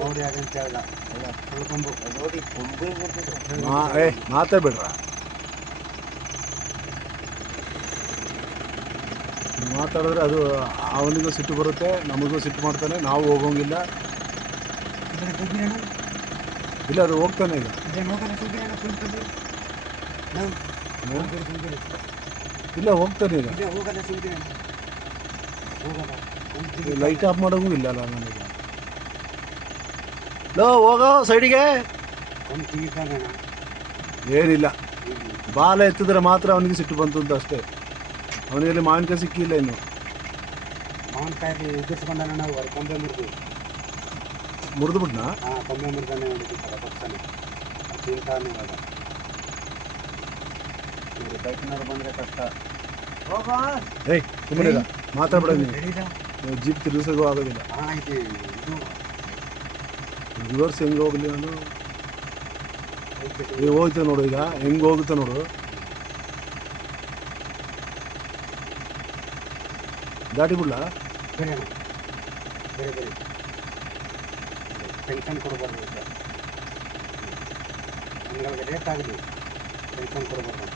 ನೋಡಿ ಹಾಗಂತ ಹೇಳ್ದ ಕೊಂಬು ನೋಡಿ ಕೊಂಬು ಮಾತಾಡ್ಬೇಡ್ರ ಮಾತಾಡಿದ್ರೆ ಅದು ಅವನಿಗೂ ಸಿಟ್ಟು ಬರುತ್ತೆ, ನಮಗೂ ಸಿಟ್ಟು ಮಾಡ್ತಾನೆ, ನಾವು ಹೋಗೋಂಗಿಲ್ಲ. ಇಲ್ಲ ಅದು ಹೋಗ್ತಾನೆ ಈಗ. ಇಲ್ಲ ಹೋಗ್ತಾನೆ ಈಗ. ಲೈಟ್ ಆಫ್ ಮಾಡೋಂಗೂ ಇಲ್ಲ ಅಲ್ಲ ನನಗೆ. ಲೋ ಹೋಗೋ ಸೈಡಿಗೆ. ಏನಿಲ್ಲ, ಬಾಲ ಎತ್ತಿದ್ರೆ ಮಾತ್ರ ಅವನಿಗೆ ಸಿಟ್ಟು ಬಂತು ಅಂತ ಅಷ್ಟೇ. ಅವನಿಗೆ ಮಾವಿನಕಾಯಿ ಸಿಕ್ಕಿಲ್ಲ ಇನ್ನು. ಮಾವಿನಕಾಯಿ ಎದುರಿಸ್ಕೊಂಡಾನ ನಾವು ಕೊಂಬೆ ಮುರಿದು ಬಿಟ್ನಾ? ಹಾಂ, ಕೊಂಬೆ ಮುರಿದಾನೆ ಪಕ್ಷನೆ ತಿಂತಾನೆ ಇವಾಗ. ಇವರು ಬೈಕ್ನವ್ರು ಬಂದರೆ ಕಷ್ಟ. ಏಯ್ ಸುಮ್ಮನೆ ಮಾತಾಡ್ಬೇಡ, ನೀವು ಜೀಪ್ ತಿರುಗಿಸೋದು ಆಗೋದಿಲ್ಲ. ಆಯ್ತು, ಇದು ರಿವರ್ಸ್ ಹೆಂಗೆ ಹೋಗಲಿ ನಾನು? ನೀವು ಹೋಗ್ತೇವೆ ನೋಡು, ಈಗ ಹೆಂಗೆ ಹೋಗುತ್ತೆ ನೋಡು. ದಾಟಿ ಬಿಡ್ಲಾ? ಬೇರೆ ಬೇರೆ ಟೆನ್ಷನ್ ಕೊಡಬಾರ್ದು. ನನ್ಗಳಿಗೆ ಲೇಟ್ ಆಗಲಿ, ಟೆನ್ಷನ್ ಕೊಡಬಾರ್ದು.